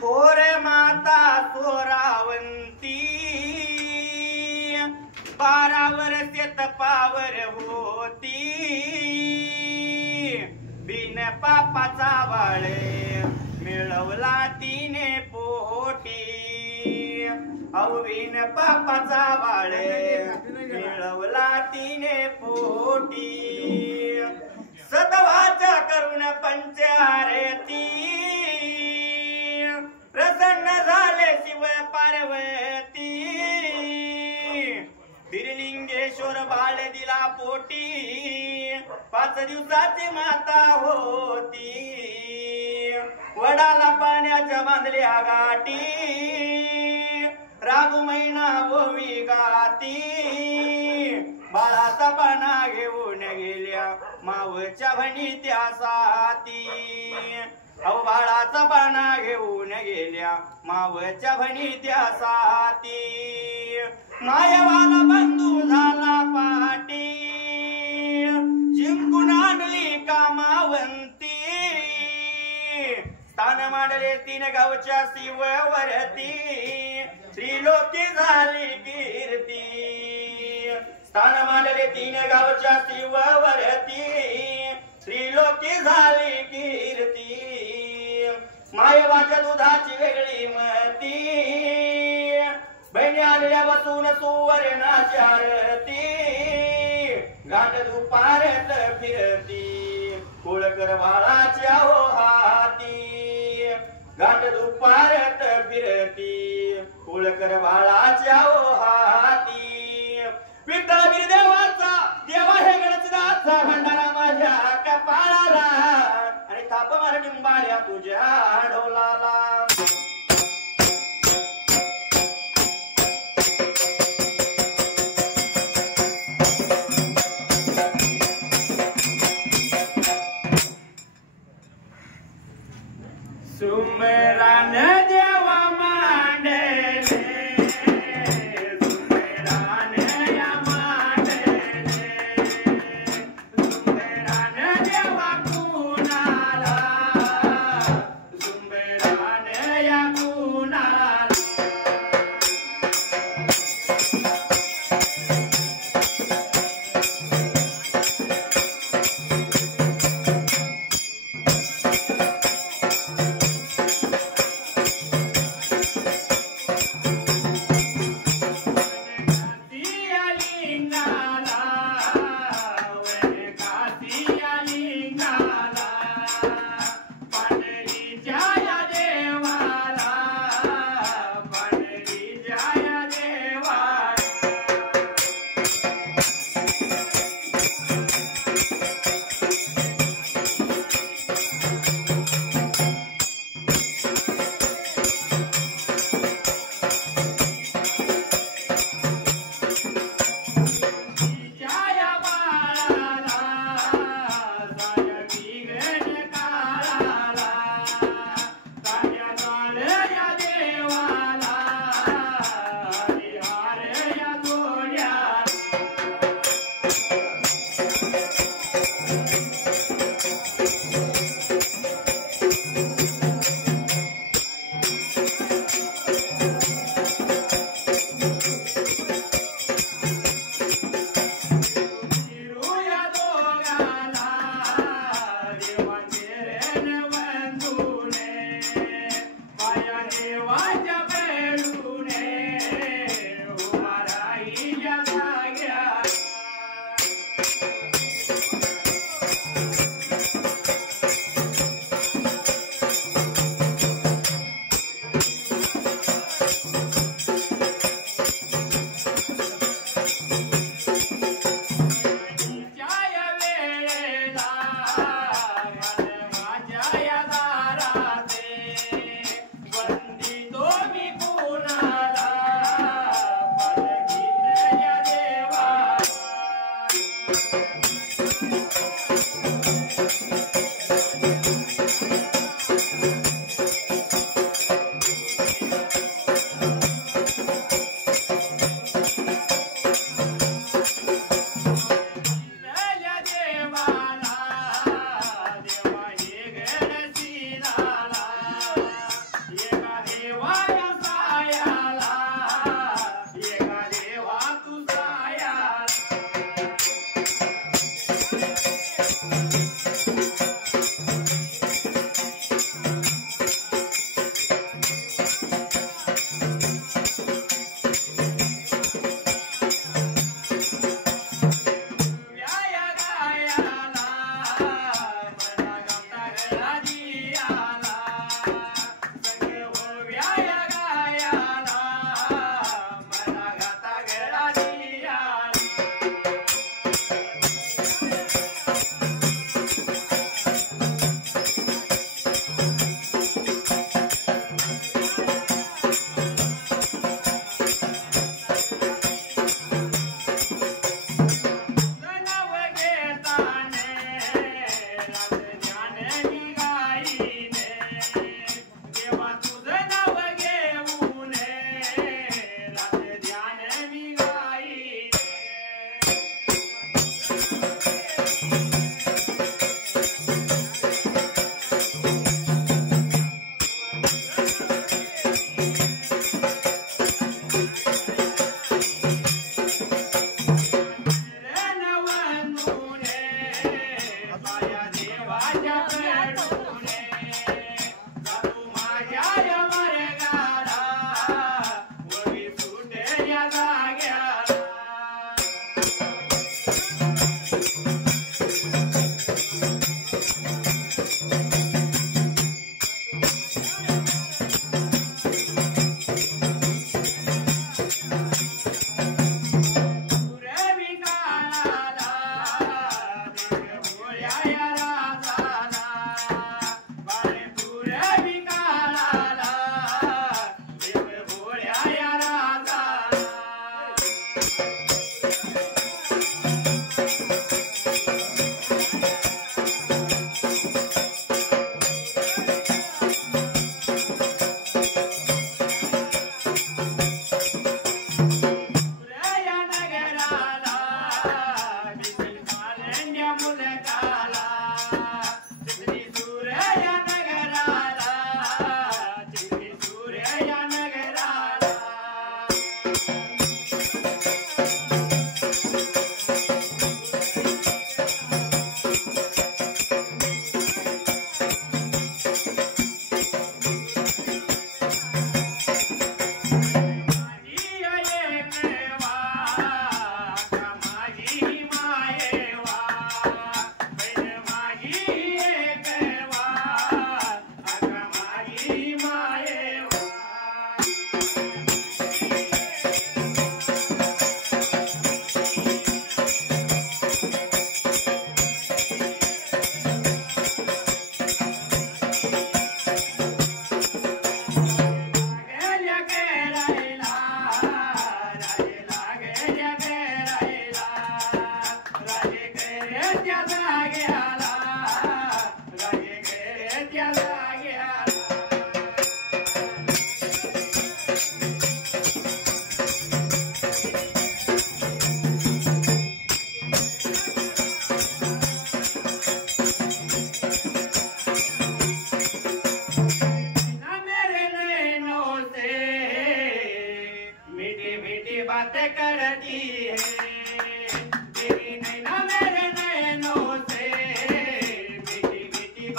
थोर माता सोरावंती 12 वर्षे तपावर होती बिन पापाचा वाळे मिळवला तिने पोटी बिन पापाचा वाळे मिळवला तिने पोटी सतवाचा करुण पंचारती प्रसन्न झाले शिव पार्वती बिरलिंगेश्वर बाळ दिला पोटी 5 दिवसाची माता होती वडाला पाण्याच्या बांधल्या गाठी रागू महिना ओवी गाती बाळाचा पाना घेऊन गेल्या मावच्या भणी त्या साती बाळाचा पाना घेऊन गेल्या मावच्या भणी त्या साती मायवाला बंधू झाला पाटी जिंकून आणली कामावंती स्थान मांडले 3 गावच्या शिववरती श्रीलोकी झाली कीर्ती स्थान मांडले 3 गावच्या शिववरती श्रीलोकी झाली कीर्ती मायवाच्या दुधाची वेगळी मती बहिणी आलेल्या बसून सुवर्णाच्या आरती गाठ दुपारत फिरती कोळकर बाळाच्या हाती गाठ दुपारत फिरती कोळकर बाळाच्या हाती विठ्ठल देवाचा देवा हे गणचदाचा भंडारा माझ्या कपाळाला आणि थाप मार डिंबाळ्या तुझ्या ढोलाला सुमरान देवा मांडले सुमरान या मांडले सुमरान देवा कुणाला सुमरान या कुणाला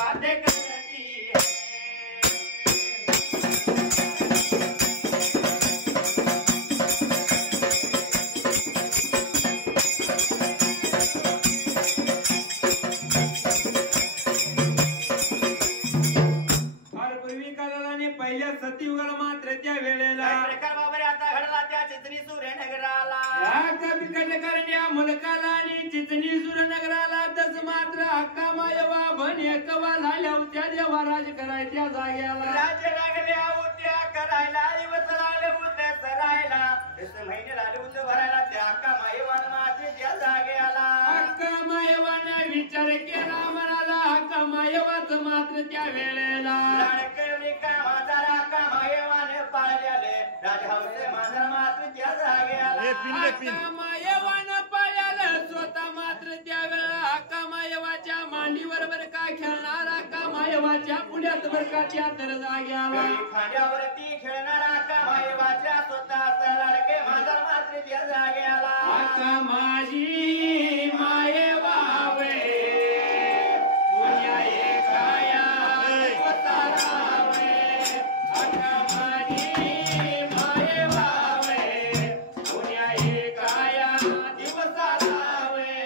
बातें करती है। पहिल्या सतीयुगाला मात्र त्या वेळेला प्रकार बाबरे आता घडला त्या चितनी सूर्यनगराला करण्या मुलकाला आणि चितनी सूर्यनगराला तस मात्र हक्का मायवा भन एकवा झाल्या होत्या देवा राज करायच्या जाग्याला राज्य लागल्या होत्या करायला दिवस लागले होते सरायला महिने लागले होते भरायला त्या हक्का मायवान माते त्या जाग्याला हक्का मायवाने विचार केला म्हणाला हक्का मायवाच मात्र त्या वेळेला मायवानं पाळल्याला स्वतः मात्र त्यावेळेला हक्का मायवाच्या मांडीवर बर का खेळणारा का मायवाच्या पुढ्यात बर का त्या तर जाग्याला खांद्यावरती खेळणारा का मायवाच्या स्वतःचा लाडके माझा मात्र त्या जाग्याला हक्का माझी मायवावे पुण्या एकाया उतारावे हक्का माझी मायवावे पुण्या एकाया दिवसालावे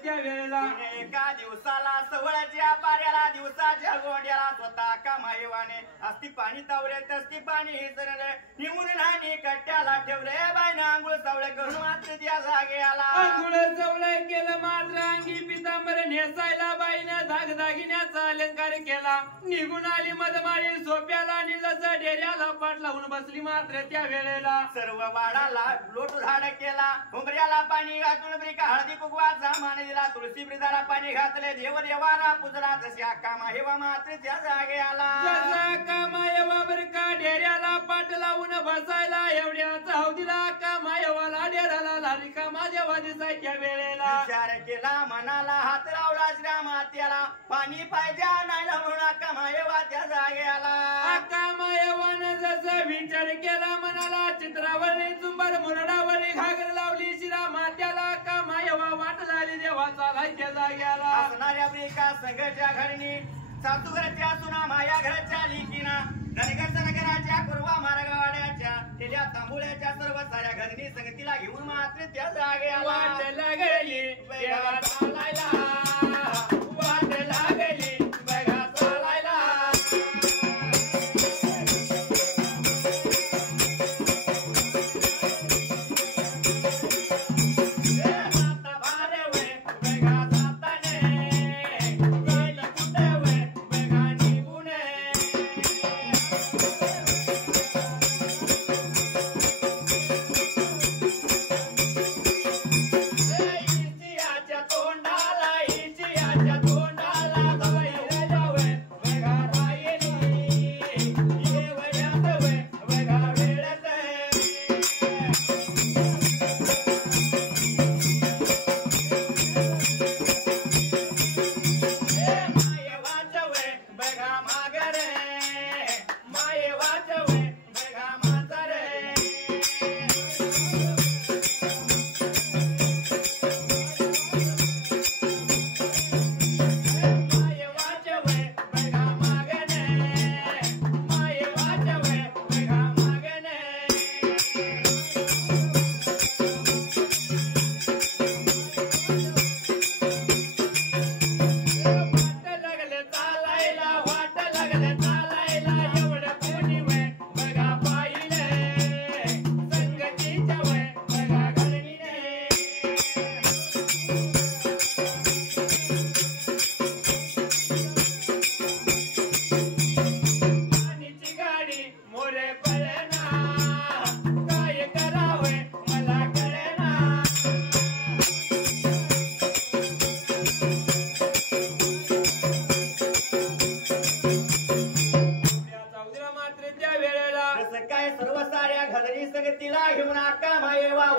एका दिवसाला सवळच्या पाऱ्याला दिवसाच्या गोंड्याला स्वतः कामाईवाने असती पाणी तावले तसती पाणी हिसरले निमून नाही कट्ट्याला ठेवले बाईने आंघोळ सावळे करून मात्र त्या जागेला आंघोळ सावळे केलं मात्र अंगी पितांबर नेसायला बाईने दागदागिन्याचा अलंकार केला निघून आली मधमाळी सोप्याला आणि जसं डेऱ्याला पाठ लावून बसली मात्र त्या वेळेला सर्व वाडाला लोट झाड केला उंबऱ्याला पाणी घातून ब्रिका हळदी कुकवाचा मान दिला तुळशी ब्रिदाला पाणी घातले देव देवाला पुजला जशा कामा हेवा मात्र त्या जागेला जसा कामायवा बर का डेऱ्याला पाठ लावून बसायला एवढ्याच हौदीला कामायवाला डेऱ्याला लालिका माझ्या वादिसाच्या वेळेला विचार केला मनाला हात लावला श्रामात्याला पाणी पाहिजे आणायला म्हणून अक्का मायेवा त्या जागेला अक्का मायवानं जसं विचार केला मनाला चित्रावळी चुंबर मुरडावळी घागर लावली शिरा मात्याला अक्का मायवा वाट झाली देवाचा लायच्या जाग्याला असणाऱ्या ब्रेका संघच्या घरणी सासू घरच्या सुना माया घरच्या लिकीना नगरच्या नगराच्या पूर्वा मार्गवाड्याच्या तेल्या तांबुळ्याच्या सर्व साऱ्या घरणी संगतीला घेऊन मात्र त्या जागेला वाट लागली देवा चालायला वाट लागली बघा चालायला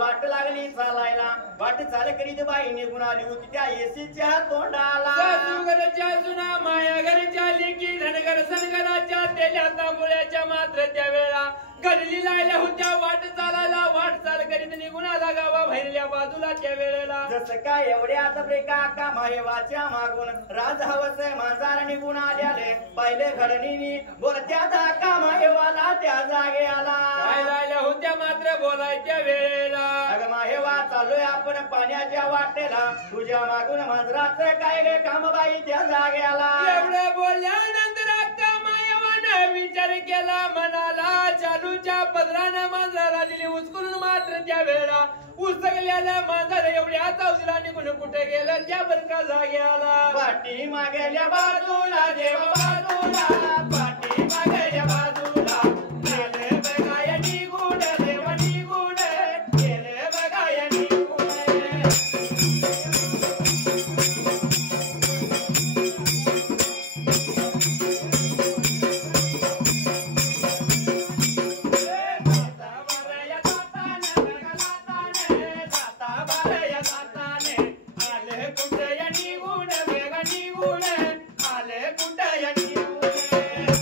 वाट लागली चालायला वाट चाल करीत बाई निघून आली होती त्या येसीच्या तोंडाला सासूघरच्या सुना माया घरच्या लेकी धनगर सनगराच्या तेल्या तांबुळ्याच्या मात्र त्या वेळा गडली लायल्या होत्या वाट चालायला वाट चाल करीत निघून आला गावा भैरल्या बाजूला त्या वेळेला जसं काय एवढ्यात ब्रेका अक्का मायेवाच्या मागून राज हवस मांजार निघून आल्याले पहिले घडणीनी बोलत्यात अक्का मायेवाला त्या जागे आला काय लायल्या होत्या मात्र बोलायच्या वेळेला अगं माहेवा चाललोय आपण पाण्याच्या वाटेला तुझ्या मागून मांजराचं काय गे काम बाई त्या जागे आला एवढं बोलल्यानंतर अक्का मायवानं विचार केला मनाला चालूच्या पदरानं मांजराला दिली उचकून मात्र त्या वेळेला उसकल्यानं मांजर एवढ्या चौधीला निघून कुठे गेलं त्या बरका जाग्याला पाठी मागेल्या बाजूला देव बाजूला पाठी मागेल्या बाजूला गेले बघाय निघून देव निघून गेले बघाय निघून आले कुठे निघून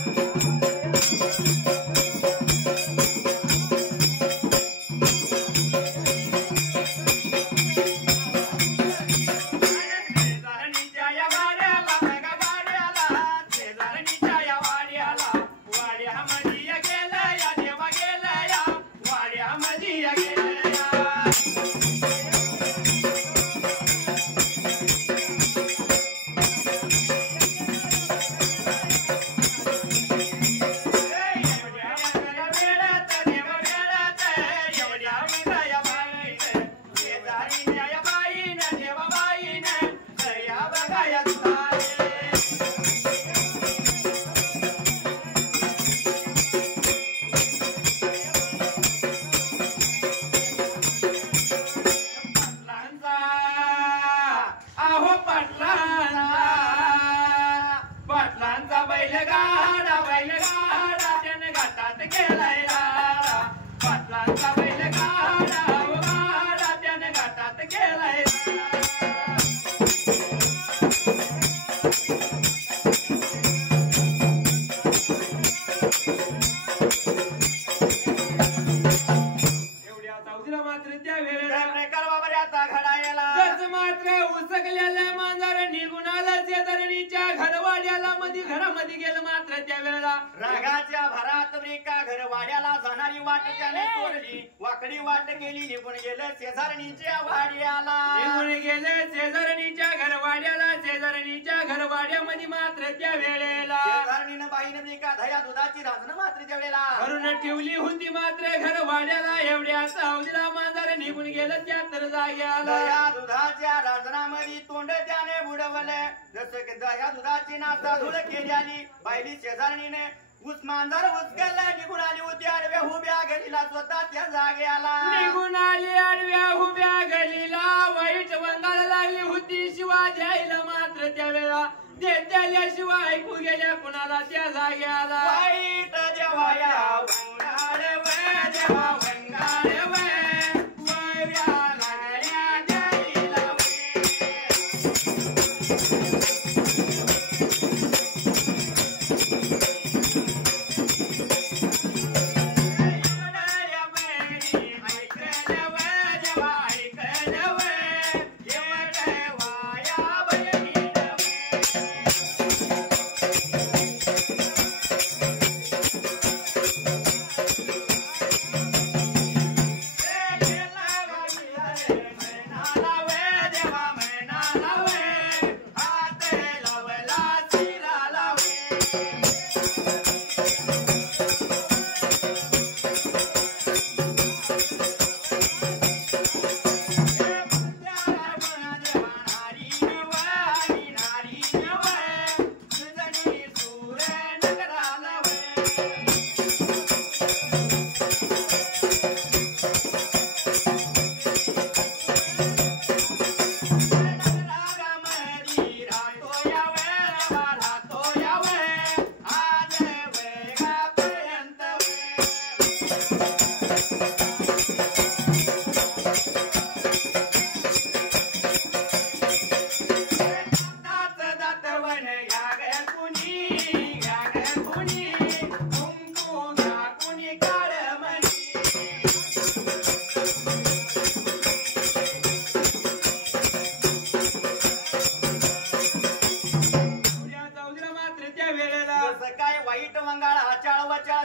मोदी घरामध्ये गेलं मात्र त्यावेळेला रागाच्या भरात का घर वाड्याला जाणारी वाट त्याने सोडली वाकडी वाट गेली निघून गेलं शेजारणीच्या वाड्याला निघून गेले शेजारणीच्या घरवाड्याला शेजारणीच्या घरवाड्यामध्ये मात्र त्या वेळेला शेजारणीनं बाईनं का दया दुधाची राजन मात्र त्या वेळेला करून ठेवली होती मात्र घरवाड्याला एवढ्या सावलीला मांजर निघून गेलं त्या तर जाग्याला दया दुधाच्या राजनामध्ये तोंड त्याने बुडवले जसं की दया दुधाची नाता धुळ केली आली पाहिली शेजारणीने ऊस मांजर उचकला निघून आली होती आडव्या उभ्या गलीला स्वतः त्या जाग्याला निघून आली आडव्या उभ्या गलीला वाईट वंगाला लागली होती शिवाजी आईला मात्र त्यावेळेला त्याशिवाय ऐकू गेल्या कुणाला त्या जाग्याला वाईट देवाया वंगाळ वे देवा वंगाळ वे वैव्या लागल्या गलीला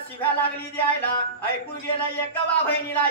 शिव्या लागली द्यायला ऐकून गेला एकवा बहिणीला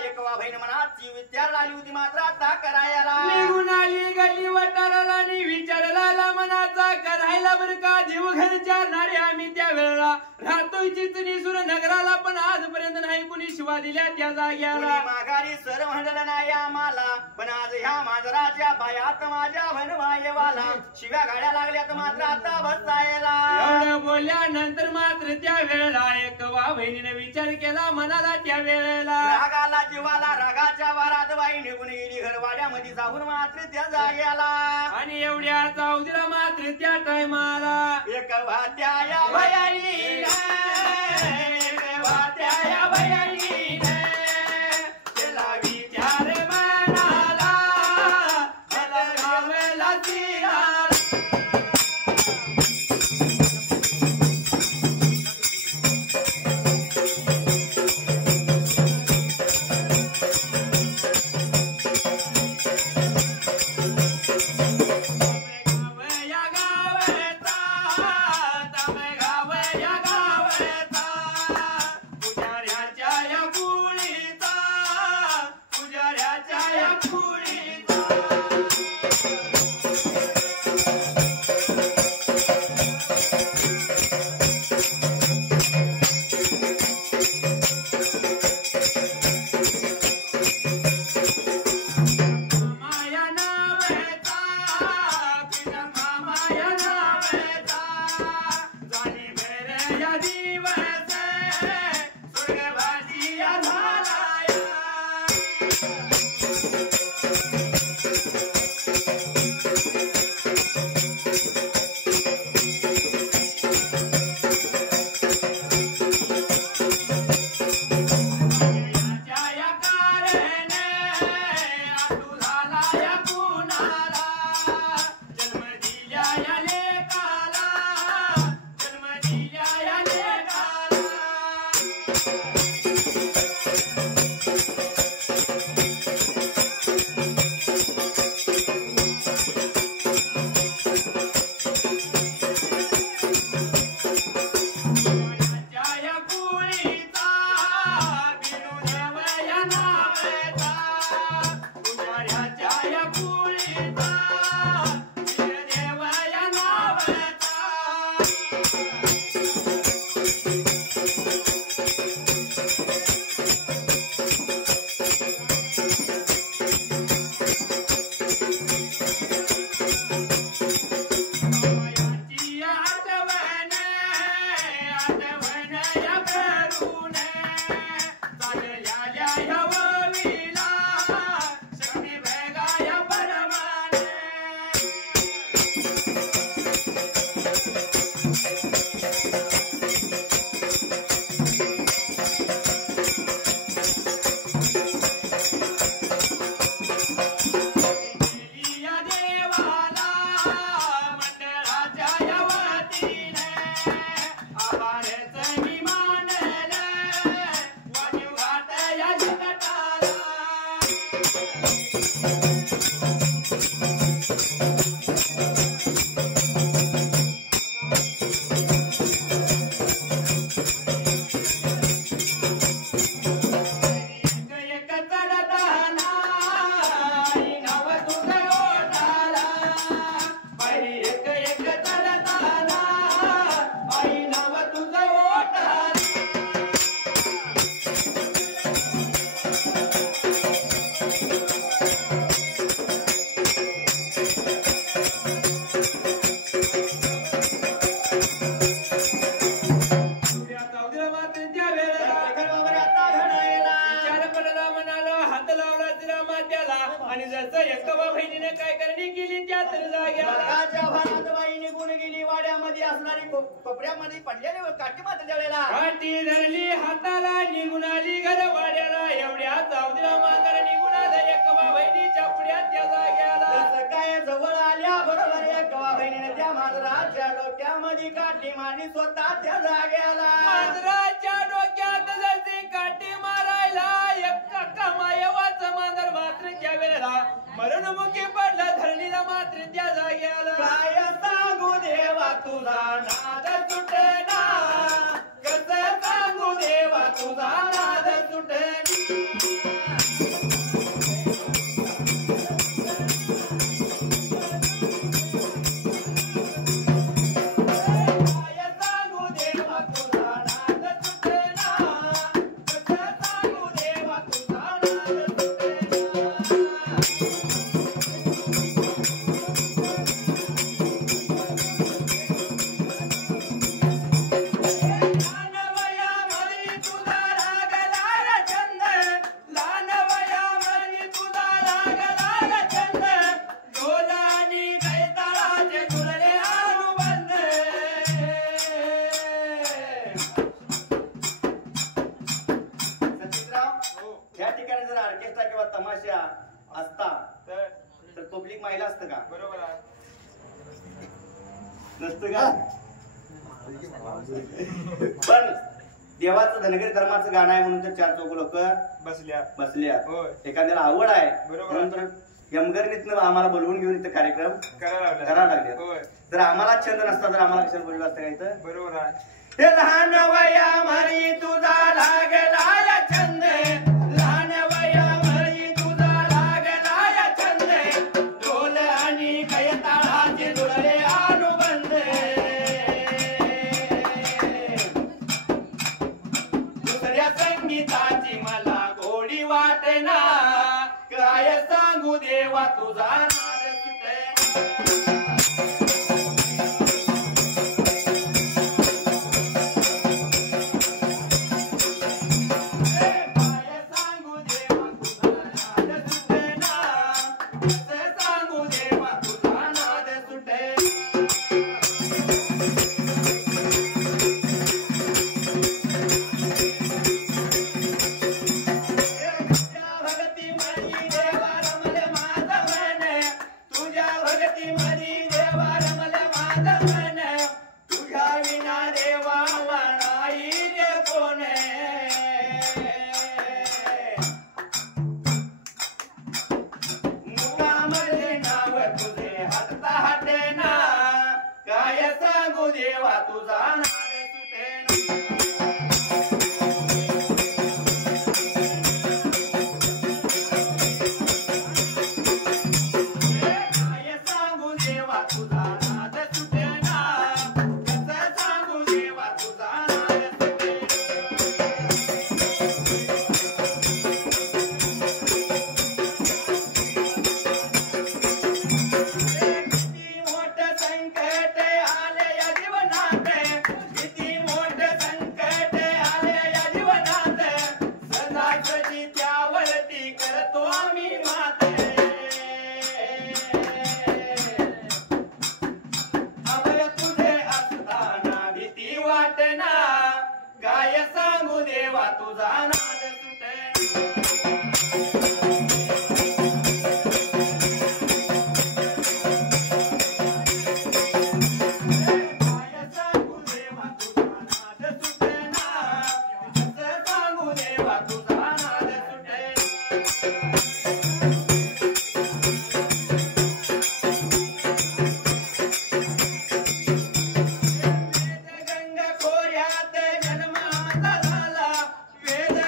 मनाची विचार लागली होती मात्र आता करायला निघून आली गली वटाराला आणि विचारला मनाचा करायला बरं का देव घरच्या नारे आम्ही त्या वेळेला राहतोय चिचणी सुर नगराला पण आजपर्यंत नाही कुणी शिवा दिल्या त्या जाग्याला माघारी सर म्हणलं नाही आम्हाला पण आज ह्या मांजराच्या पायात माझ्या भनवायवाला शिव्या गाड्या लागल्यात मात्र आता बसायला एवढं बोलल्यानंतर मात्र त्या वेळेला एकवा बहिणीने विचार केला मनाला त्या वेळेला रागाला जीवाला रागाच्या वारात बाई निघून गेली घरवाड्यामध्ये जाऊन मात्र त्या जाग्याला आणि एवढ्या चौधीला मात्र त्या टायमाला एकवा त्या भयानी त्या भयानी त्याला विचार मनाला गावला तिला त्या वेळेला आता घडायला विचार पडला म्हणालो हात लावला तिला मात्याला आणि जसं एकवा बहिणीने काय करणी केली त्या तरी जाग्याला राजा भरात बाई निघून गेली वाड्यामध्ये असणारी कोपऱ्यामध्ये पडलेली काठी मात्र वेळेला काठी धरली हाताला निघून आली घर वाड्याला एवढ्या चावदीला मांजर निघून आला एकवा बहिणीच्या पुढ्यात त्या जाग्याला जसं काय जवळ आल्या बरोबर एकवा बहिणीने त्या मांजराच्या डोक्यामध्ये काठी मारली स्वतः त्या जाग्याला मांजराच्या डोक्यात जशी काठी मारायला एक कमायवाचं मांजर मात्र त्या वेळेला मरणमुखी पडलं धरणीला मात्र त्या जाग्याला काय सांगू देवा तुझा नाद सुटेना कसं सांगू देवा तुझा नाद सुटेना तमाशा असता तर पब्लिक महिला असतं का बरोबर नसतं का पण देवाचं धनगरी धर्माचं गाणं आहे म्हणून तर चार चौक लोक बसल्या एखाद्याला आवड आहे म्हणून तर यमगरणीतनं आम्हाला बोलवून घेऊन इथं कार्यक्रम करायला लागले तर आम्हाला छंद नसता तर आम्हाला कशाला बोलवलं असतं का इथं बरोबर आहे हे लहान वया मरी तुझा लागला छंद लहान वया मरी तुझा लागला छंद ढोल आणि कैताळाचे जुळले अनुबंध दुसऱ्या संगीताची मला गोडी वाटेना काय सांगू देवा तुझा नाद सुटे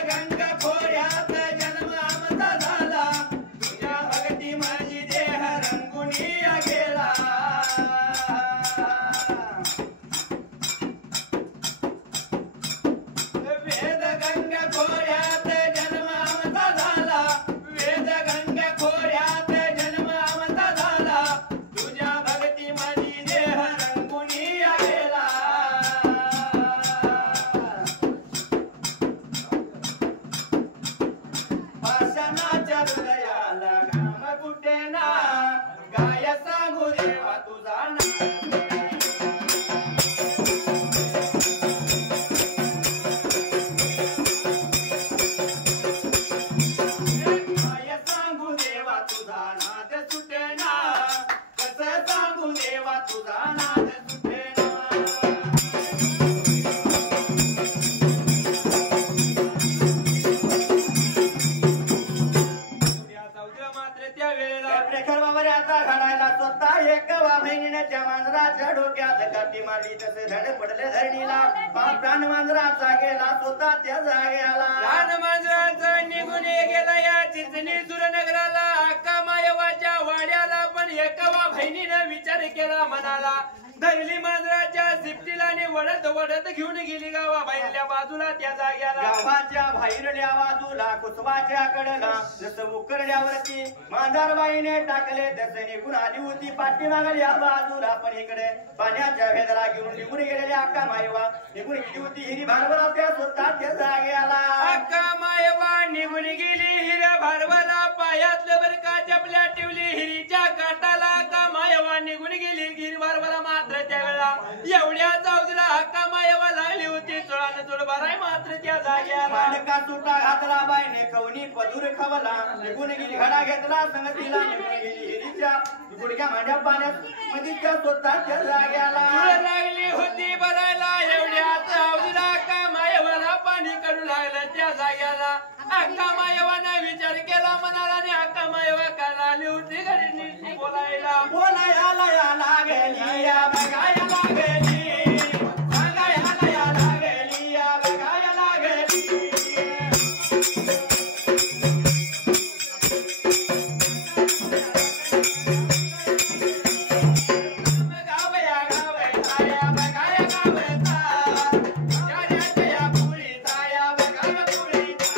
गंगा त्या मांजराच्या डोक्यात काठी मारली तसे धड पडले धरणीला प्राण मांजराचा गेला स्वतः त्या जागेला लहान मांजराचा निघून गेला या चिंचणी सुरनगराला अक्का मायवाच्या वाड्याला पण एकावा बहिणीनं विचार केला मनाला धरली मांजराच्या सिपटीला आणि वडत वडत घेऊन गेली गावा बाहेरल्या बाजूला त्या जाग्याला गावाच्या बाहेरल्या बाजूला कुसवाच्या कडला जसं उकरल्यावरती मांजरबाईने टाकले तसे निघून आली होती पाठीमागल्या बाजूला पण इकडे पाण्याच्या भेदला घेऊन निघून गेलेल्या अक्का मायवा निघून गेली होती हिरी भारवला त्या स्वतः त्या जाग्याला अक्का मायवा निघून गेली हिऱ्या भारवाला पायातलं बरका चपल्या ठेवली हिरीच्या काटाला अक्का मायवा निघून गेली गिर भारवाला मात्र त्यावेळेला एवढ्या जाऊदला अक्का मायवा लागली होती चोळाने चोळ भराय मात्र त्या जाग्याला माणका तुटा घातला बाईने खवनी पदूर खवला निघून गेली घडा घेतला संगतीला निघून गेली हिरीच्या गुडघ्या मांड्या पाण्यात मध्ये त्या स्वतः त्या जाग्याला चोळ लागली होती भरायला एवढ्या जाऊदला अक्का मायवाला पाणी कडू लागलं त्या जाग्याला अक्का मायवाने विचार केला मनाला आणि अक्का मायवा काल आली होती घरी बोलायला बोलायला या लागली या बघायला लागली सांगायला या लागली या बघायला लागली गावया गावया या बघाया गावता या पुरीचा या बघाया पुरीचा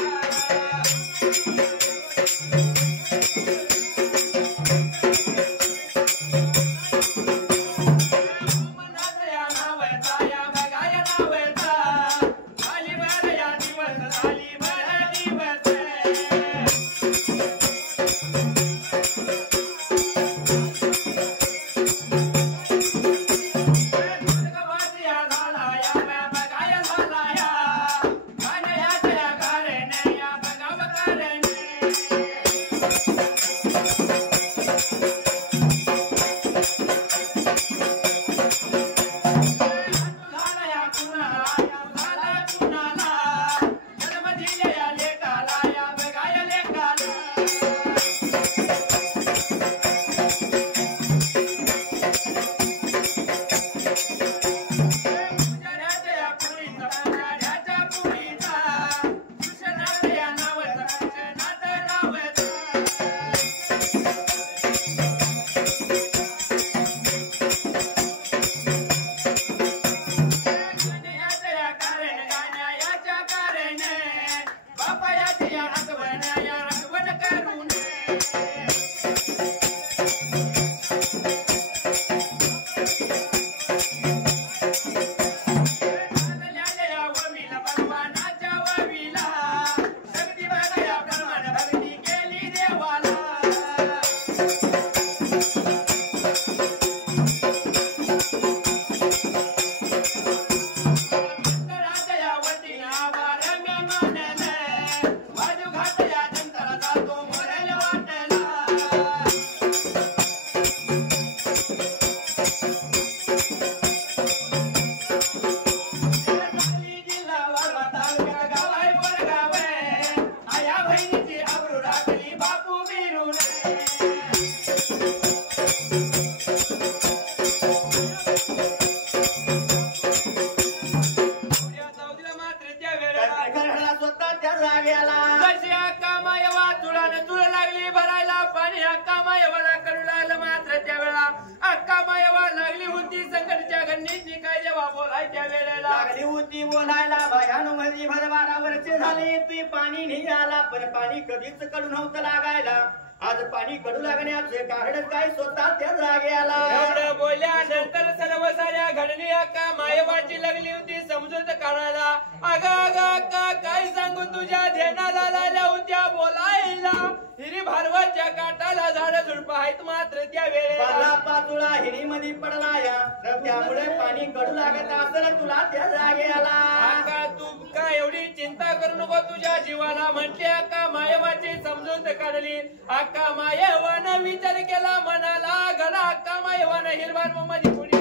लागली होती बोलायला भयानुमधी भरभारावरचे झाले तुझे पाणी निघाला पण पाणी कधीच कडू नव्हतं लागायला आज पाणी कडू लागण्याचे कारण काय स्वतः त्या जाग्याला एवढं बोलल्यानंतर सर्व साऱ्या घडणी अक्का मायवाची लागली होती समजूत काढायला अगं अगं अक्का काय सांगू तुझ्या ध्यानाला लागल्या होत्या बोलायला हिरी भारवाच्या काटाला झाड झुडप आहेत मात्र त्या वेळेला पातुळा हिरी मध्ये पडला या त्यामुळे पाणी कडू लागत असेल तुला त्या जागेला अक्का तू का एवढी चिंता करू नको तुझ्या जीवाला म्हटली अक्का मायवाची समजूत काढली अक्का मायवानं विचार केला मनाला घडा अक्का मायवानं हिरवार मध्ये पुढे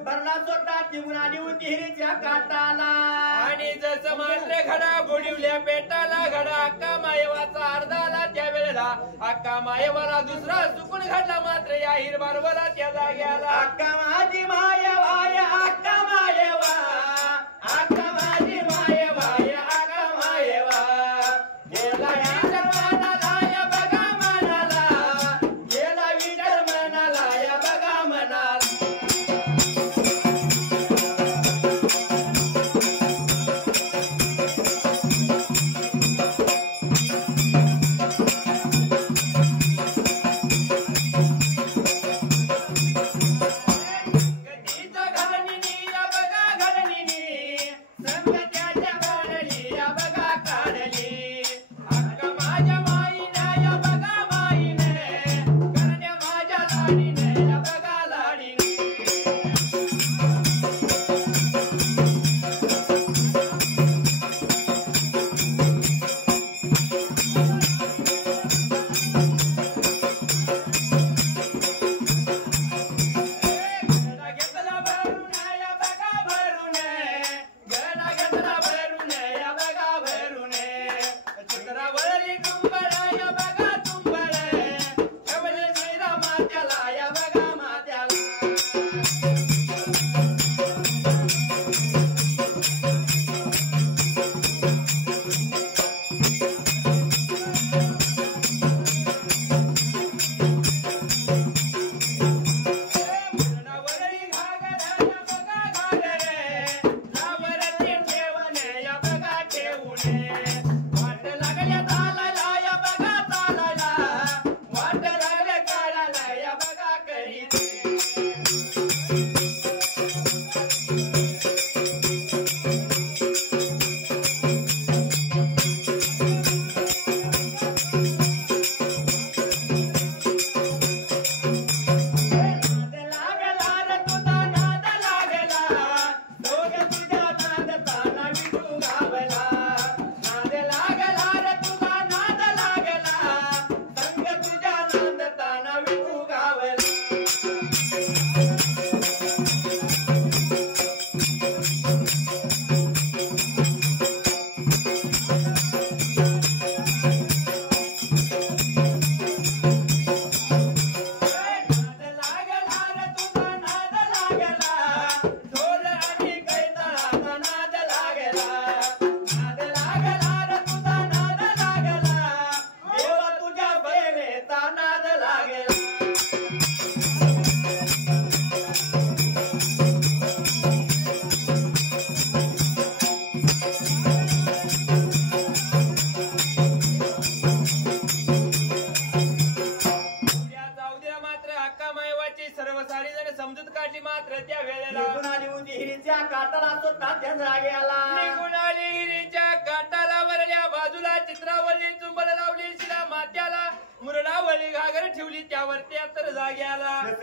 भरला स्वतः निघून आली होती हिरीच्या काटाला आणि जसं मात्र घडा बुडिवल्या पेटाला घडा अक्का मायवाचा अर्धाला त्या वेळेला अक्का मायवाला दुसरा चुकून घडला मात्र या हिरबारवाला त्या जाग्याला अक्का माझी मायवाय अक्का मायवा अक्का माझी मायवाय अक्का मायवा गेला विचार मनाला या बघा मनाला गेला विचार मनाला या बघा मनाला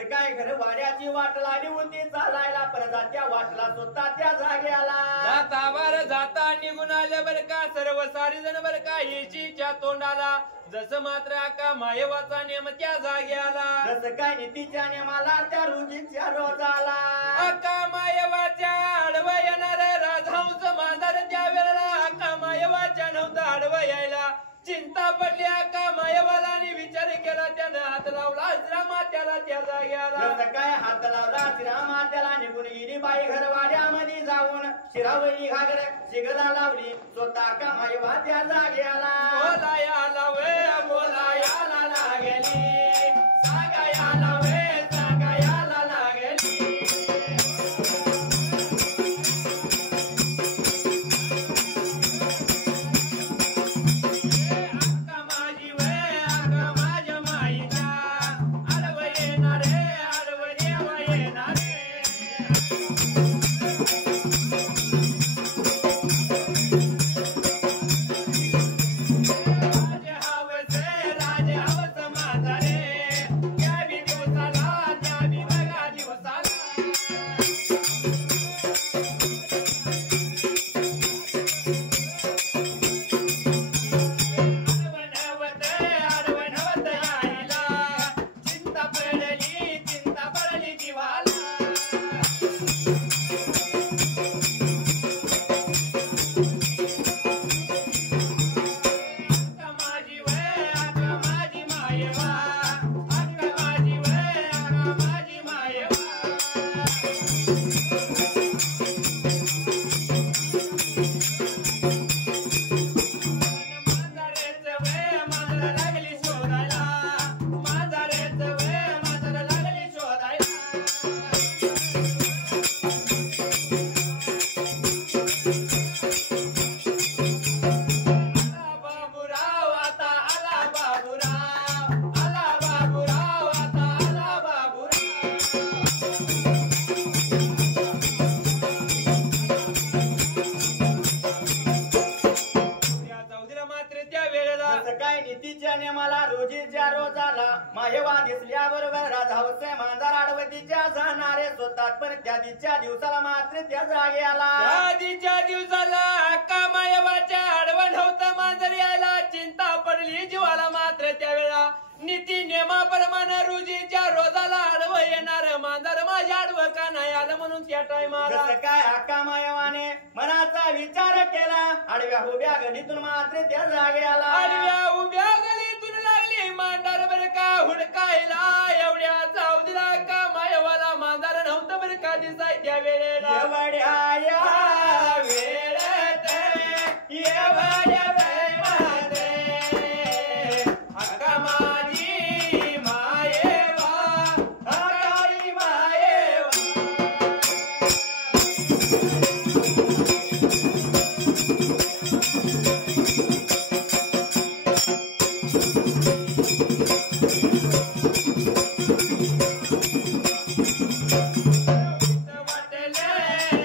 काय घर वाड्याची वाट लागली होती चालायला परत त्या वाटला स्वतः त्या जाग्याला जाता बर जाता निघून आले बर का सर्व सारी जण बर का येशीच्या तोंडाला जसं मात्र अक्का मायवाचा नेम त्या जाग्याला जसं काय नीतीच्या नेमाला त्या रुजीच्या रोजाला अक्का मायवाच्या आडवा येणार राजहंस मांजर त्या वेळेला अक्का मायवाच्या नव्हतं आडवा यायला चिंता पडली अक्का मायवालाने विचार केला त्यानं हात लावला श्रीरामात्याला त्या जाग्याला जसं काय हात लावला श्रीरामात्याला निघून गेली बाई घर वाड्यामध्ये जाऊन शिरावळी घागर शिगला लावली स्वतः अक्का मायवा त्या जाग्याला बोलायाला वे बोलायाला लागली सागायाला वे सागायाला लागली नीतीच्या नियमाला रोजीच्या रोजाला माहेवा दिसल्याबरोबर राजा होसे मांजर आडवतीच्या जाणारे स्वतः पण त्या दिवच्या दिवसाला मात्र त्या जागे आला आधीच्या दिवसाला हक्का मायवाच्या आडवण होतं मांजर यायला चिंता पडली जीवाला मात्र त्यावेळा नीती नियमाप्रमाणे रोजीच्या रोजाला आडवं येणार मांजर माझ्या आडवं का नाही आलं म्हणून त्या टायमाला जसं काय हक्का मायवाने मनाचा विचार केला आडव्या उभ्या गणीतून मात्र त्या जागे आला आडव्या उभ्या गलीतून लागली मांजर बर का हुडकायला एवढ्या जाऊ दिला का मायवाला मांजर नव्हतं बर का दिसाय त्या वेळेला एवढ्या या वेळेत एवढ्या वेळात हक्का माझी मायेवा हक्काई मायेवा वाटले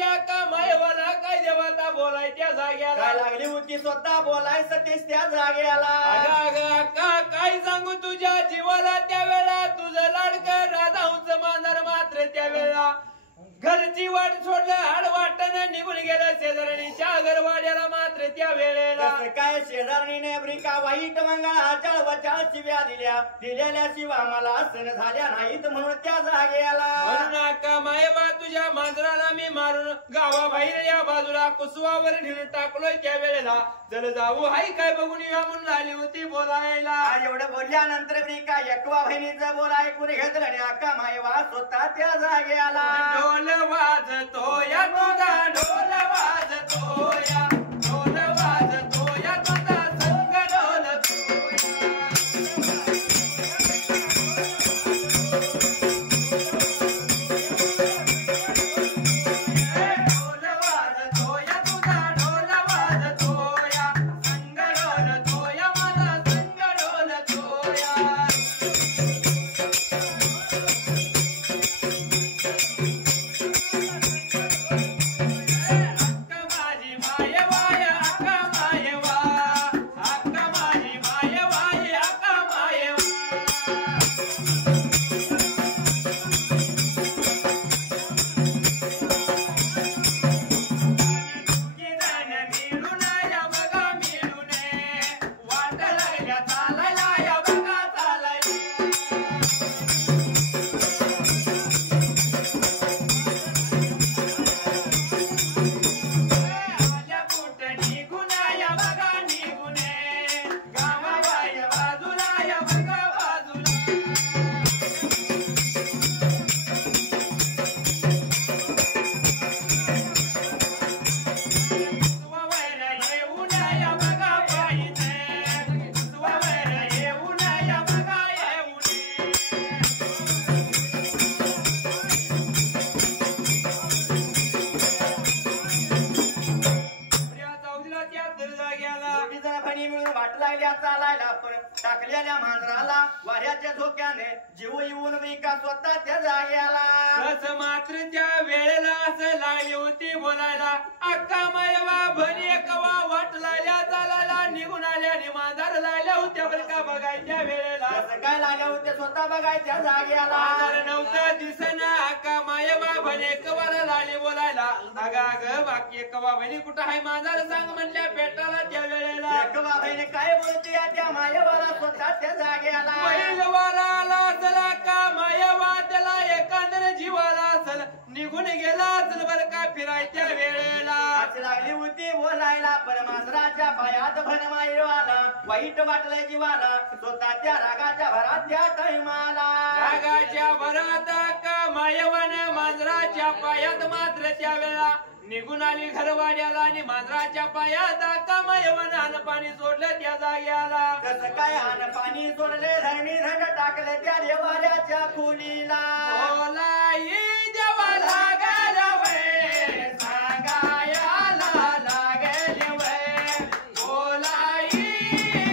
होती अक्का मायवाला काय देवाला बोलाय त्या काय जाग्याला लागली होती स्वतः बोलाय सतीश त्या जागेला अगं अक्का काय सांगू तुझ्या जीवाला त्यावेळेला तुझं लाडकं राधाऊचं मांजर मात्र त्यावेळेला घरची वाट सोडलं हाड वाटणं निघून गेलं शेजारणीच्या घरवाड्याला मात्र त्या वेळेला कसं काय शेजारणीने ब्रिका वाईट मंगळाच्या वचाळ शिव्या दिलेल्या शिवा मला सण झाल्या नाहीत म्हणून त्या जागेला म्हणून अक्का मायबा तुझ्या मांजराला मी मारून गावाबाहेर या बाजूला कुसवावर ठेवून टाकलोय त्या वेळेला चल जाऊ हाय काय बघून या म्हणून आली होती बोलायला आज एवढं बोलल्यानंतर ब्रिका एकवा बहिणीचं बोल ऐकून घेतलं आणि अक्का मायवा स्वतः त्या जागेला ढोल वाजतो या तुझा ढोल वाजतो या ढोल वाजतो या तुझा संग ढोलतो ढोल वाजतो या तुझा ढोल वाजतो या संग ढोलतो या माझा संग ढोलतो या चालायला पण टाकलेल्या मांजराला वाऱ्याच्या झोक्याने जीव येऊन विका स्वतः त्या जाग्याला तस मात्र त्या वेळेला असं लागली होती बोलायला अक्का मायवा भनी कवा वाट लायल्या चालायला निघून आल्या आणि मांजर लायल्या होत्या बरं का बघायच्या वेळेला असं काय लागल्या होत्या स्वतः बघायच्या जाग्याला मांजर नव्हतं दिसना अक्का मायवा भनी कवाला लागली बोलायला अगं अगं बाकी कवा भनी कुठं आहे मांजर सांग म्हणल्या पेटाला त्या वेळेला एकवा बहिणी काय बोलते त्या मायवाला स्वतः त्या जाग्याला पहिलवाला आला चला का मायवा त्याला एकांदर जीवाला असल निघून गेला असल बर का फिरायच्या वेळेला लागली होती बोलायला पण मांजराच्या पायात भन मायवाला वाईट वाटलंय जीवाला स्वतः त्या रागाच्या भरात त्या टाइमाला रागाच्या भरात का मायवाने मांजराच्या पायात मात्र त्यावेळेला निघून आली घरवाड्याला आणि मांजराच्या पायात का मायवाने अन्न पाणी सोडलं त्या जाग्याला कसं काय अन्न पाणी सोडले धरणी धड टाकले त्या देवाल्याच्या खोलीला बोलाई देवाला गालवे सांगायाला लागली वे बोलाई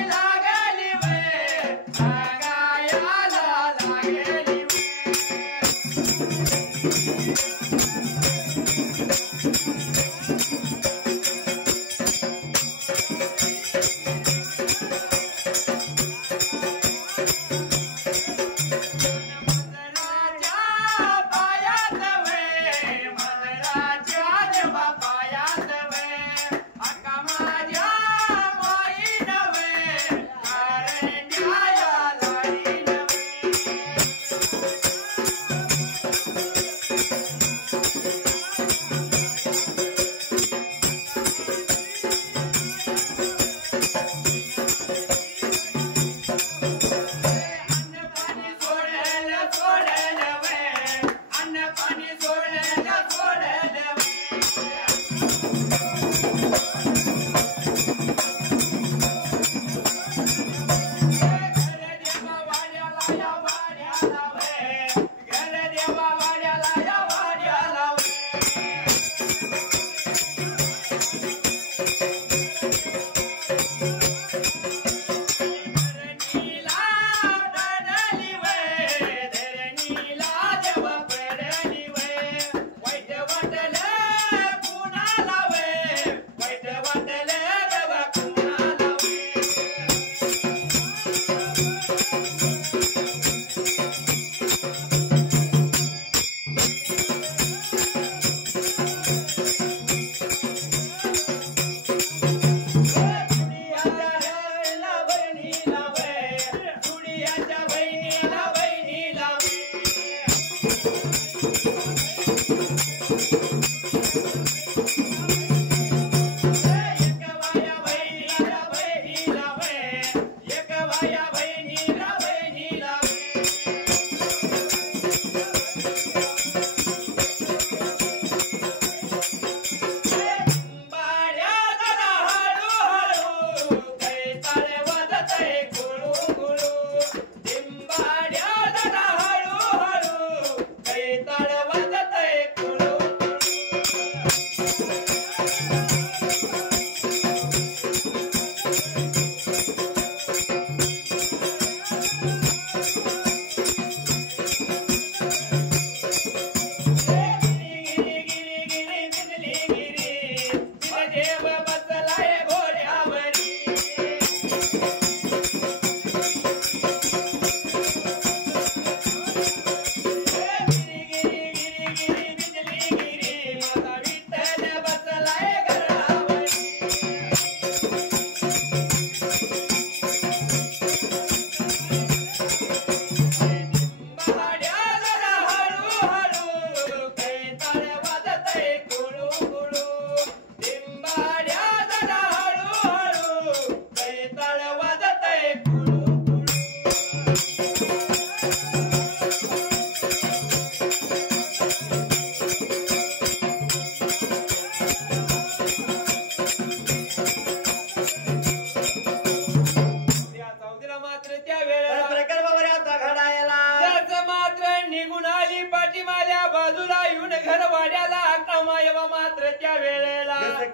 लागली वे सांगायाला लागली वे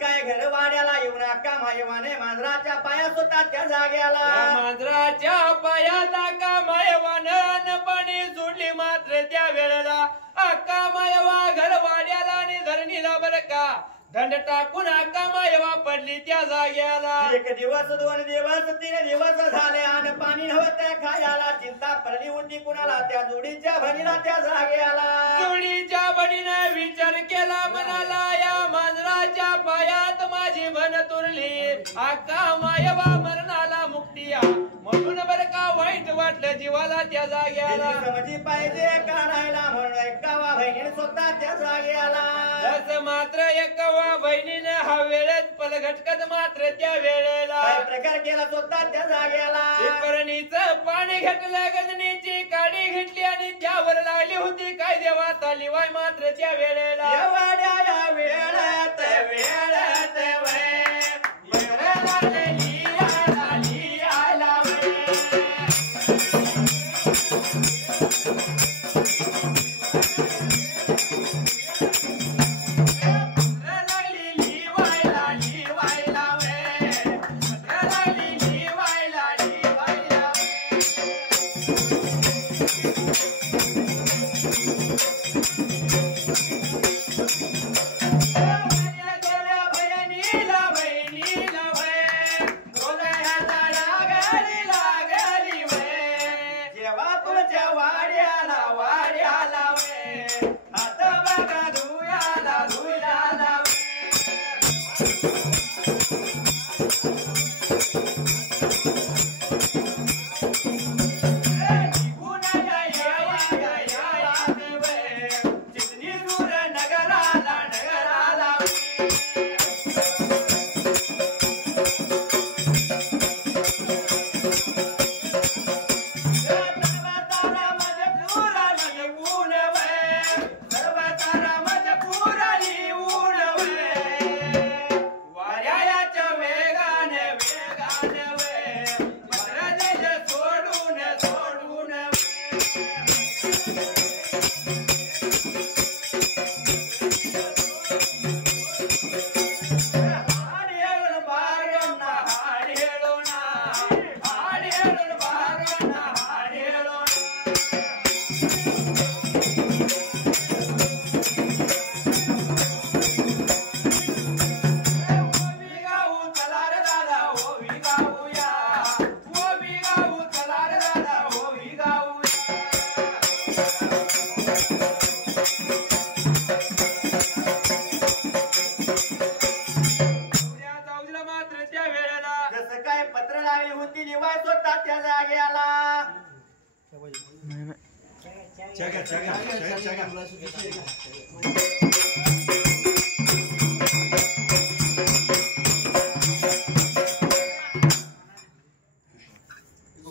काय घर वाड्याला येऊन अक्का मायवाने मांजराच्या पायात होता त्या जाग्याला मांजराच्या पायात अक्का मायवानं पाणी सोडली मात्र त्या वेळेला अक्का मायवा घर वाड्याला आणि धरणीला बर का दंड टाकून अक्का मायवा पडली त्या जाग्याला. एक दिवस 2 दिवस 3 दिवस झाले आणि पाणी नव्हतं खायला चिंता पडली होती कुणाला त्या जोडीच्या बहिणीला त्या जाग्याला. जोडीच्या बहिणीने विचार केला म्हणाला या मांजराच्या पायात माझी बन तुरली अक्का मायवा मरणाला मुक्ती म्हणून बर का वाईट वाटलं जीवाला त्या जाग्याला. समजी पाहिजे काढायला म्हणून एकावा बहिणीने स्वतः त्या जाग्याला. तस मात्र एकावा बहिणीने हा वेळेत पलघटकत मात्र त्या वेळेला प्रकार केला स्वतः त्या जाग्याला. पिपरणीचं पाणी घेतलं गजनीची काडी घेतली आणि त्यावर लागली होती काय देवाचा लिवाय मात्र त्या वेळेला. वाड्या वेळात वेळात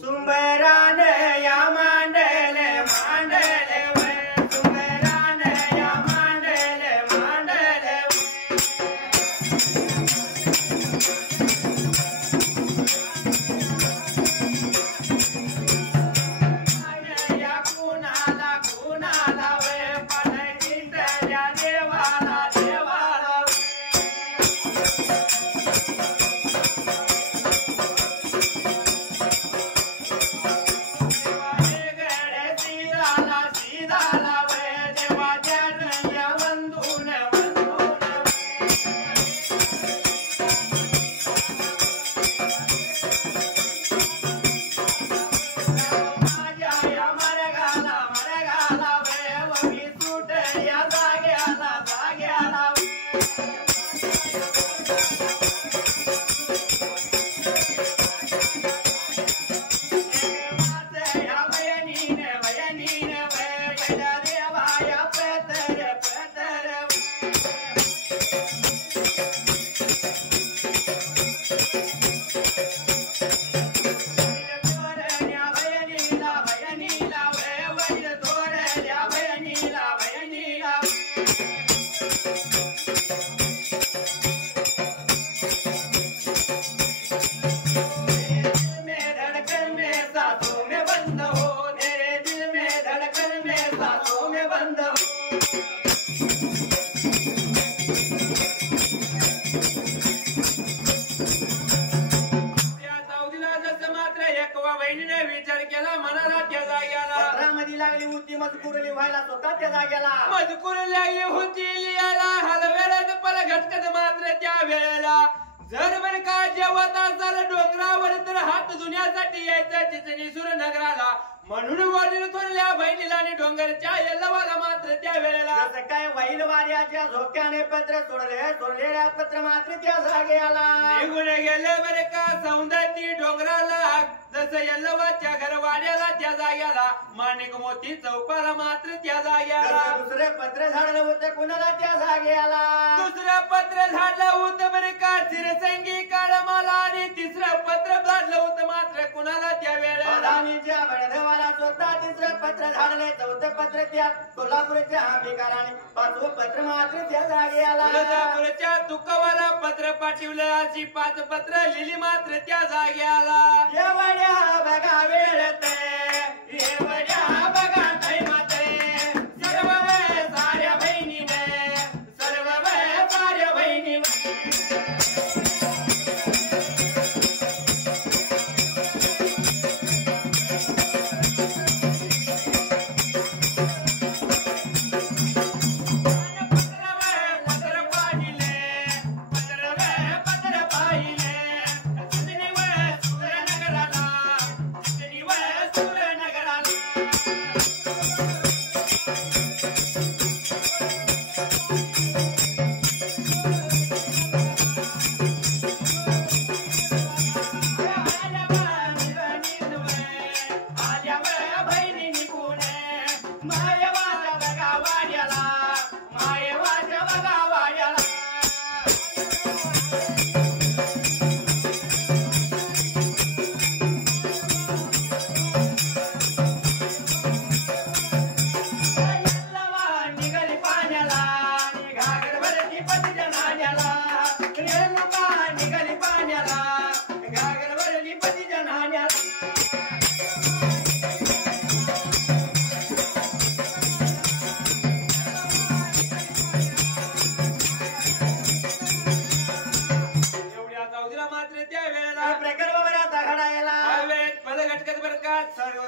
सुंबरान या मांडले मांडले वय सुंबरान या मांडले मांडले या कुणाला कुणाला वय पण किंडल्या देवाला देवाला विचार केला मनाला त्या जाग्याला पत्रामध्ये लागली होती मजकूर लिहायला स्वतः त्या जाग्याला मजकूर लागली होती लिहायला हलवेळेत पल घटकत मात्र त्या वेळेला जर बर का जेवत असाल डोंगरावर तर हात धुण्यासाठी यायचं चिचणी सुर नगराला म्हणून वडील थोरल्या बहिणीला आणि डोंगरच्या यल्लवाला मात्र त्या वेळेला जसं काय वैल वाऱ्याच्या झोक्याने पत्र सोडलेल्या पत्र मात्र त्या जागेला निघून गेले बरे का सौंदर्य डोंगराला जसं यल्लवाच्या घर वाड्याला त्या जाग्याला माणिक मोती चौपाला मात्र त्या जाग्याला दुसरे पत्र झाडलं होतं कुणाला त्या जागेला दुसरं पत्र झाडलं होतं बरे का चिरसंगी काळमाला आणि तिसरं पत्र झाडलं होतं मात्र कुणाला त्या वेळेला बडधवाला स्वतः तिसरं पत्र झाडले चौथं पत्र त्या कोल्हापूरच्या भिकाराने पाचवं पत्र मात्र त्या जागेला कोल्हापूरच्या तुकवाला पत्र पाठवलं अशी 5 पत्र लिहिली मात्र त्या जागेला बघा वेळते ये वड्या बघा माते सर्व साऱ्या बहिणीने सर्व साऱ्या बहिणी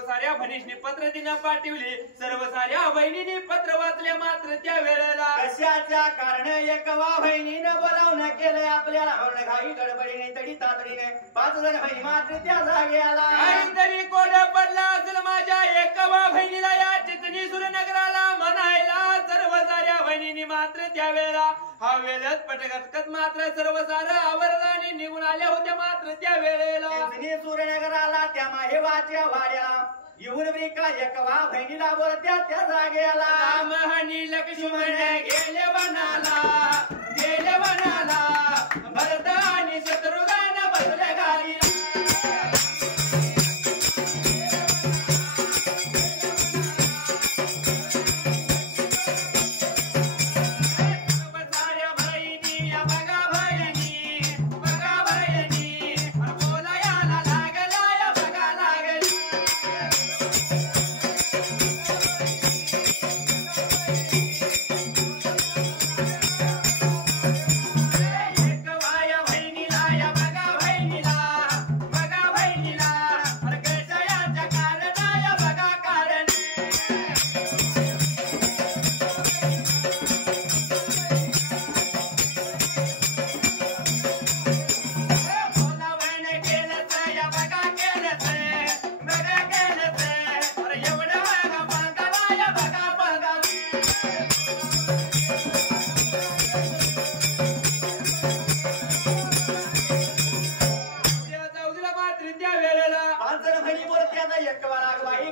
साऱ्या भनिष्णी पत्र तिनं पाठवली सर्व साऱ्या बहिणीने पत्र वाचल्या मात्र त्या वेळेला कशाच्या कारण एकवा बहिणीनं बोलावणं केलंय आपल्याला घाई गडबडीने तडी तातडीने 5 जण बहिणी मात्र त्या जागेला काहीतरी कोड पडला असेल माझ्या एकवा बहिणीला या चितणी सुरनगराला म्हणायला सर्व साऱ्या बहिणीने मात्र त्या वेळेला हा वेळेत पटकत मात्र सर्व सारं आवरलं आणि निघून आल्या होत्या मात्र त्या वेळेला चितणी सुरनगराला त्या माहेवाच्या वाड्याला येऊन ब्रिका एकवा बहिणीला बोलत्या त्या जागेला राम आणि लक्ष्मण गेले वनाला भरत आणि शत्रुघ्न बसले गाली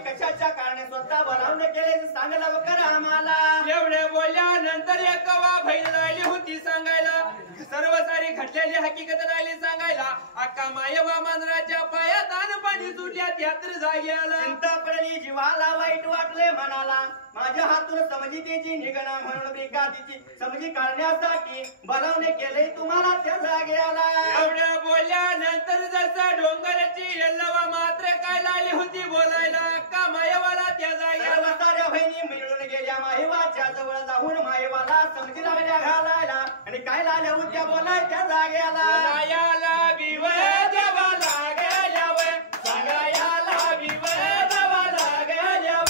कशाच्या कारणे स्वतः बनवून केले सांगला करा आम्हाला एवढे बोलल्यानंतर एकवा बहीण राहिली होती सांगायला सर्व सारी घडलेली हकीकत राहिली सांगायला अक्का मायवा मांजराच्या पायात अन पाणी सुटल्या त्यात्र जागी आला चिंता पडली जीवाला वाईट वाटले म्हणाला माझ्या हातून समजितीची निगणा म्हणून ब्रिकातीची समजी काढण्यासाठी बनवणे केले तुम्हाला त्या जागेला एवढ्या बोलल्यानंतर जसा डोंगराची यल्लवा मात्र काय लागली होती बोलायला का मायवाला त्या जागेला साऱ्या बहिणी मिळून गेल्या माहेवाच्या जवळ जाऊन माहेवाला समजी लागल्या घालायला आणि काय लागल्या होत्या बोलाय त्या जागेला बोलायला बिव देवा लागल्याव सांगायला बिव देवा लागल्याव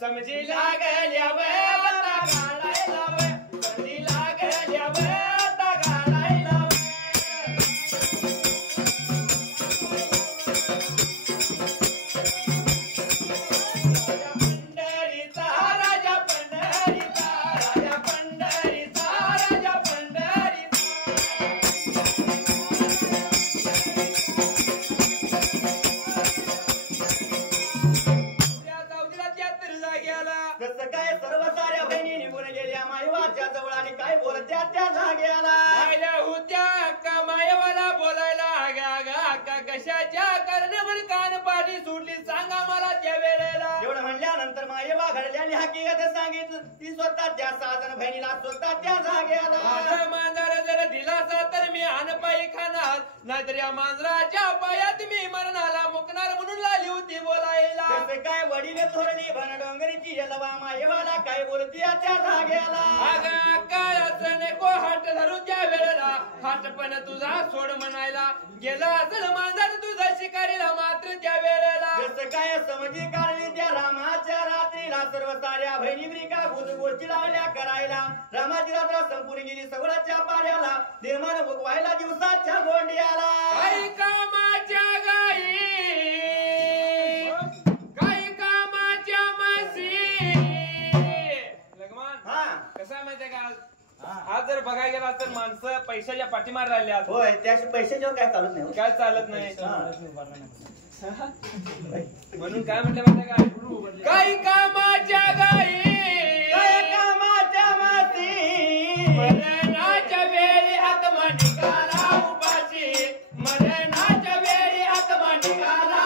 समजी लागल्याव आता घालायलाव समजी लागल्याव आता घालायलाव पंढरीचा राजा पंढरीचा राजा पंढरीचा राजा पंढरीचा कसं काय सर्व साऱ्या बहिणी निघून गेल्या मायवाच्या जवळ आणि काय बोलत्या त्या जागेला आल्या होत्या अक्का मायवाला बोलायला अक्का कशाच्या करण्यावर कान पाठी सुटली सांगा मला त्या वेळेला एवढं म्हणल्यानंतर मायवा घडल्याने हकीकत सांगितलं ती स्वतः त्या 6 जण बहिणीला स्वतः त्या जागेला माझा मांजर जर दिलासा तर मी अनपायी खाणार नाहीतर या मांजराच्या पायात मी मरणाला मुकणार म्हणून लागली होती बोलायला कसं काय वडील थोरली भन डोंगरीची यलवा मायवाला काय बोलती त्या जागेला काय असं नको हात धरू त्या वेळेला हात पण तुझा सोड म्हणायला गेला असेल मांजर तुझा शिकारीला मात्र त्या वेळेला कसं काय समजी काढली त्या रामाच्या रात्रीला सर्व साऱ्या बहिणी ब्रिका गोष्टी लावल्या करायला रामाची रात्र संपून गेली सगळ्याच्या पाऱ्याला निर्माण व्हायला दिवसाच्या गोंडियाला काही कामाच्या गाई काही कामाच्या म्हशी लगमान हा कसं माहितीये का आज जर बघायला गेला तर माणसं पैशाच्या पाठीमार राहिले आज होय त्या पैशाच्यावर काय चालत नाही काय चालत नाही हा. म्हणून काय म्हटलं माहितीये काय काही कामाच्या गाई काय कामाच्या माती मरणाच्या वेळी आत्मा निघाला उपाशी मरणाच्या वेळी आत्मा निघाला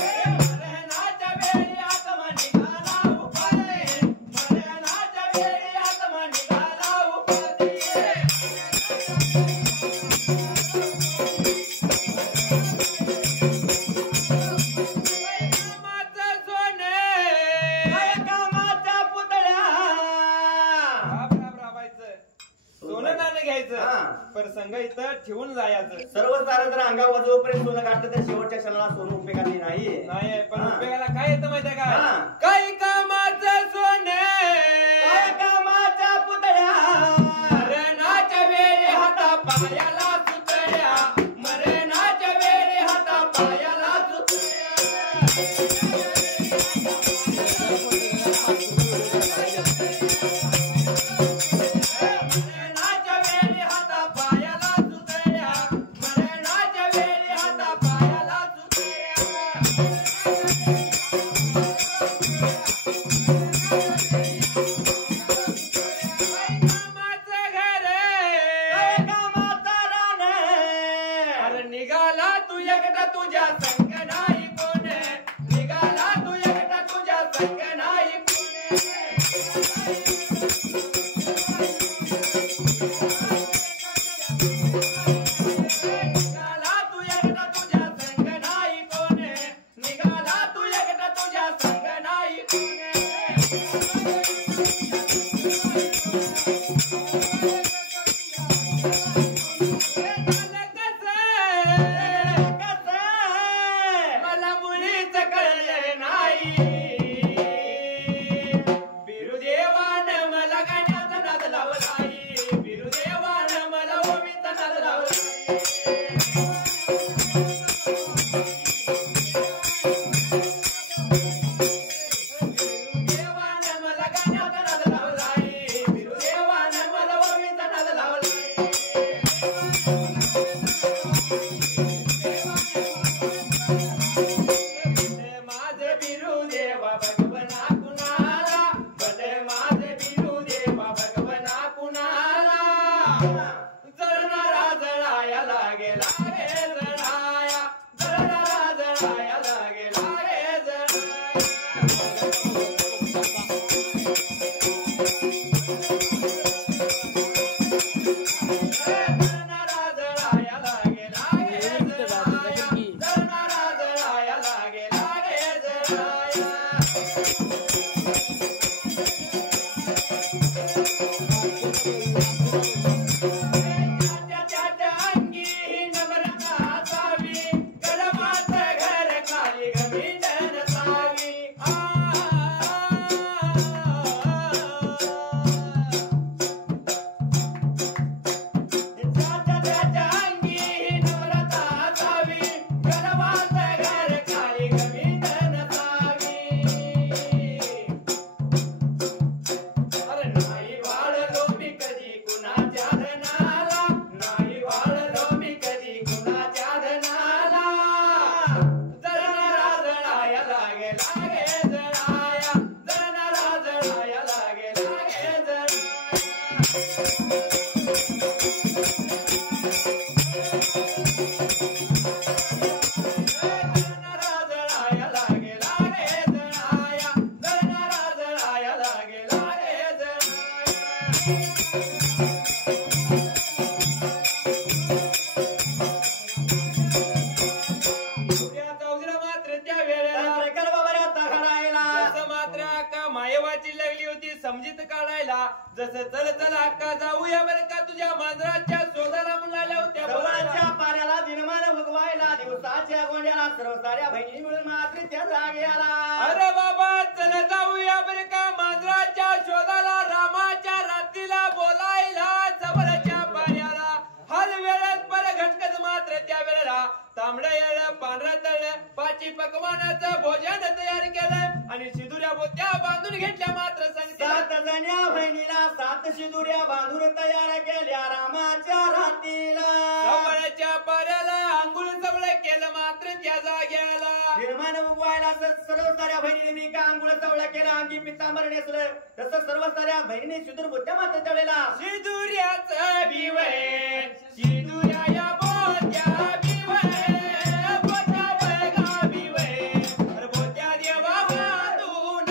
मरणाच्या वेळी आत्मा निघाला उपाशी मरणाच्या वेळी आत्मा निघाला उपाशी प्रसंग इथं ठेवून जायचं. सर्व सारं जर अंगावर वाजवपर्यंत सोनं काढलं तर शेवटच्या क्षणाला सोनं उपयोगातली नाही. नाही पण हा. उपयोगाला काय येतं माहितीये का? हा. काही कामाचं सोने काय कामाच्या पुतळ्या मरणाच्या वेळी हाता पायाला सुतळ्या, मरणाच्या वेळी हाता पायाला सुतळ्या. मरणाच्या वेळी हाता पायाला सुतळ्या, मरणाच्या वेळी हाता पायाला सुतळ्या. कामाचं घर काय कामाचा रान अरे निघाला तू एकटा तुझ्या संग नाही कोण, निघाला तू एकटा तुझ्या संग नाही निघाला तू एकटा तुझ्या संग नाही कोण, निघाला तू एकटा तुझ्या संग नाही मला मुळीच कळले नाही. बिरुदेवानं मला गाण्याचा नाद लावलाय, बिरुदेवानं मला ओवीचा नाद लावलाय. बिरुदेवानं मला गाण्याचा नाद लावलाय, बिरुदेवानं मला ओवीचा नाद लावलाय. माझे बिरुदेवा भगवना कुणाला, भले माझे बिरुदेवा भगवना कुणाला. जळणारा जळाया लागेला रे जळाया, जळणारा जळाया लागेला रे जळाया. जळणारा जळाया लागेला रे जळाया, जळणारा जळाया लागेला रे जळाया. त्याच्या अंगी नम्रता असावी, गळमाचं घर खाली घमींड नसावी. त्याच्या अंगी नम्रता असावी, गळमाचं घर खाली घमींड नसावी. अरे नाही वाळलो मी कधी कुणाच्या धनाला, नाही वाळलो मी कधी कुणाच्या धनाला. जळणारा जळाया लागे लागे जळाया, जळणारा जळाया लागे लागे जळाया. जळणारा जळाया लागे लागे जळाया, जळणारा जळाया लागे लागे जळाया. सूर्याचा उजेड मात्र त्या वेळेला जसं मात्र अक्का मायेवाची लागली होती समजीत काढायला. जसं चल चल अक्का जाऊया बरं का तुझ्या मांजराच्या शोधाला म्हणाल्या होत्या. सवळाच्या पाऱ्याला दिनमान उगवायला, दिवसाच्या गोंड्याला सर्व साऱ्या बहिणी मिळून मात्र त्या जागे आला. अरे बाबा चल जाऊया बरं का मांजराच्या शोधाला, रामाच्या रात्रीला बोलायला. सवळाच्या पाऱ्याला हल वेळेत पर घटकत मात्र त्या वेळेला तांबडं येळं पांढरं तळलं पाची पकवानाचं भोजन तयार केलं आणि शिदुऱ्या बोत्या बांधून घेतल्या मात्र सांगते. 7 जण्या बहिणीला 7 शिदुऱ्या बांधून तयार केल्या रामाच्या रात्रीला. सवळ्याच्या पाऱ्याला आंघोळ सवळ केलं मात्र त्या जाग्याला. निर्माण उगवायला सर्व साऱ्या बहिणीने मी का अंघोळ सवळ केला, अंगी पितांबर नेसलं. तसं सर्व साऱ्या बहिणी शिदूर बोत्या मात्र तळेला. शिदुऱ्याचं बिवय शिदुऱ्या या बोत्या बिवय, बोत्या बघा बिवय, अरे बोत्या देवा बांधून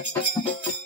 Thank you.